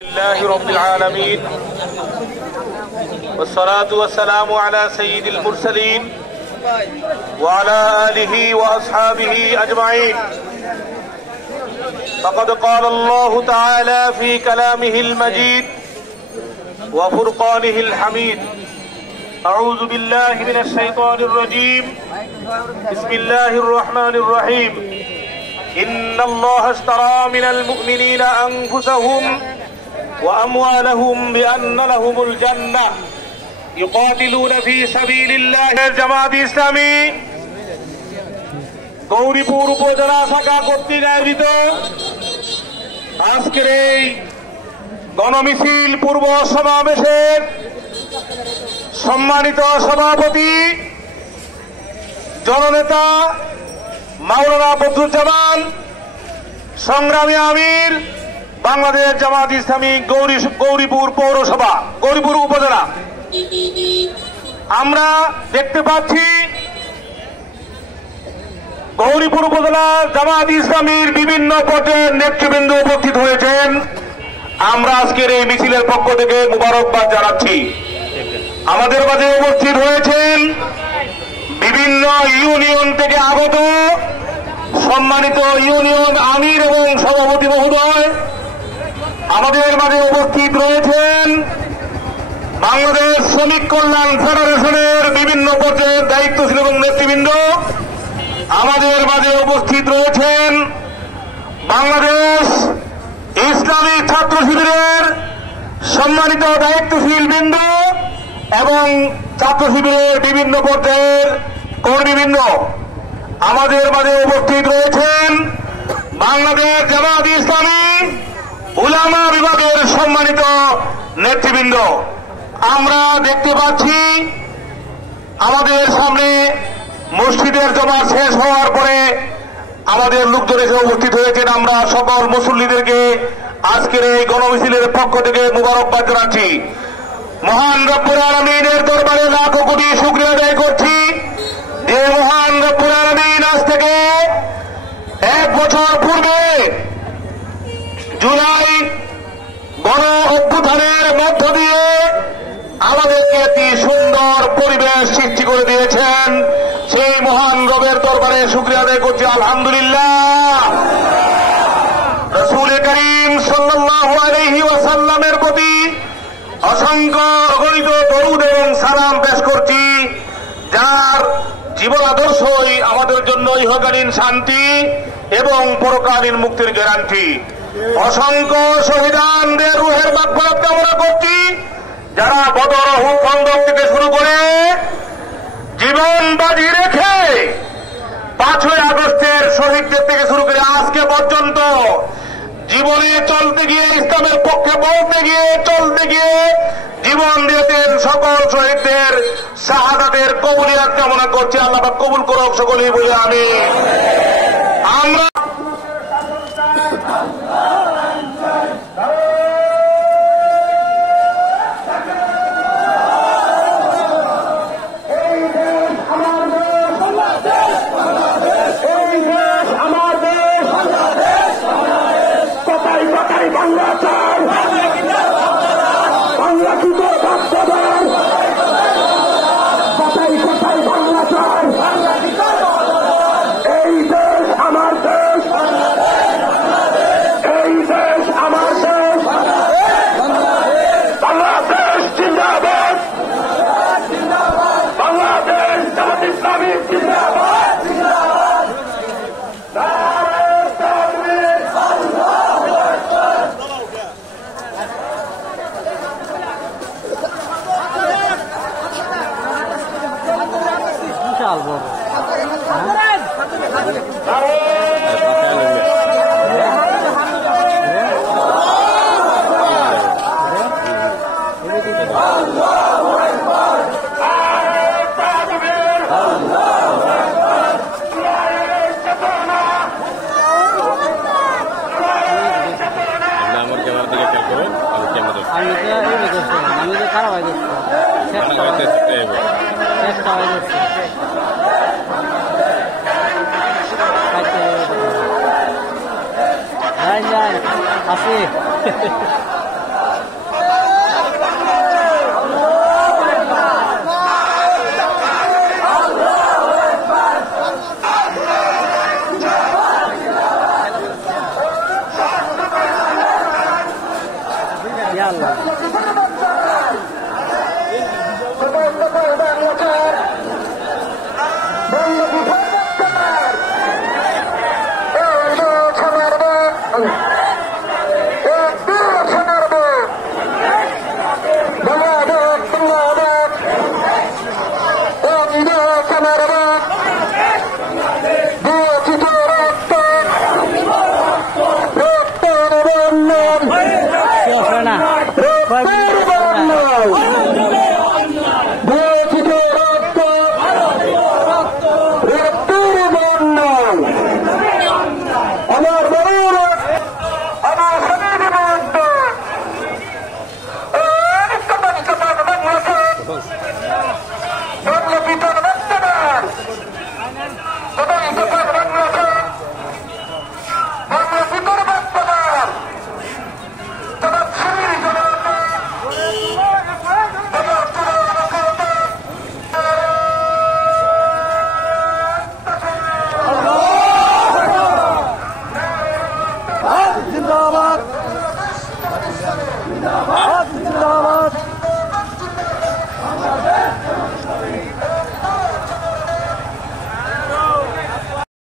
لله رب العالمين والصلاة والسلام على سيد المرسلين وعلى آله وأصحابه أجمعين. فقد قال الله تعالى في كلامه المجيد وفرقانه الحميد: أعوذ بالله من الشيطان الرجيم. بسم الله الرحمن الرحيم. إن الله اشترى من المؤمنين أنفسهم وأموالهم بأن لهم الجنة يقاتلون في سبيل الله. জামাত ইসলামী গৌরীপুর উপজেলা শাখা কর্তৃক আয়োজিত আজকের এই গণমিছিল পূর্ব সমাবেশের সম্মানিত সভাপতি জননেতা মাওলানা বদরুজ্জামান, সংগ্রামী আমির বাংলাদেশ জামাত ইসলামী গৌরীপুর পৌরসভা, গৌরীপুর উপজেলা। আমরা দেখতে পাচ্ছি গৌরীপুর উপজেলা জামাত ইসলামীর বিভিন্ন পর্যায়ের নেতৃবৃন্দ উপস্থিত হয়েছেন। আমরা আজকের এই মিছিলের পক্ষ থেকে মুবারকবাদ জানাচ্ছি। আমাদের মাঝে উপস্থিত হয়েছেন বিভিন্ন ইউনিয়ন থেকে আগত সম্মানিত ইউনিয়ন আমির এবং সভাপতি মহোদয়। আমাদের মাঝে উপস্থিত রয়েছেন বাংলাদেশ শ্রমিক কল্যাণ ফেডারেশনের বিভিন্ন পর্যায়ের দায়িত্বশীল এবং নেতৃবৃন্দ। আমাদের মাঝে উপস্থিত রয়েছেন বাংলাদেশ ইসলামী ছাত্র শিবিরের সম্মানিত দায়িত্বশীল বৃন্দ এবং ছাত্র শিবিরের বিভিন্ন পর্যায়ের কর্মীবৃন্দ। আমাদের মাঝে উপস্থিত রয়েছেন বাংলাদেশ জামাত ইসলামী উলামা বিভাগের সম্মানিত নেতৃবৃন্দ। আমরা দেখতে পাচ্ছি আমাদের সামনে মসজিদের জমা শেষ হওয়ার পরে আমাদের লোকজন এসে উপস্থিত হয়েছেন। আমরা সকল মুসল্লিদেরকে আজকের এই গণমিছিলের পক্ষ থেকে মুবারকবাদ জানাচ্ছি। মহান রব্বুল আলামিনের দরবারে লাখো কোটি শুকরিয়া আদায় করছি যে মহান রব্বুল আলামিন আজ থেকে 1 বছর পূর্বে জুলাই গণ অভ্যুত্থানের মধ্য দিয়ে আমাদেরকে একটি সুন্দর পরিবেশ সৃষ্টি করে দিয়েছেন। সেই মহান রবের দরবারে শুকরিয়া আদায় করছি, আলহামদুলিল্লাহ। রাসূল করিম সাল্লাল্লাহু আলাইহি ওয়াসাল্লামের প্রতি অসংখ্য অগণিত দরুদ এবং সালাম পেশ করছি, যার জীবন আদর্শই আমাদের জন্য ইহকালীন শান্তি এবং পরকালীন মুক্তির গ্যারান্টি। অসংখ্য শহীদানদের রুহের মাগফিরাত কামনা করছি, যারা বদর, উহুদ, খন্দক থেকে শুরু করে জীবন বাজি রেখে 5ই আগস্টের শহীদদের থেকে শুরু করে আজকে পর্যন্ত জীবনে চলতে গিয়ে, ইসলামের পক্ষে বলতে গিয়ে, চলতে গিয়ে জীবন দিয়েছেন সকল শহীদদের শাহাদাতের কবুলিয়াত কামনা করছি। আল্লাহ পাক কবুল করুক সকলেই বলে আমিন। আমরা আসি ইয়া আল্লাহ।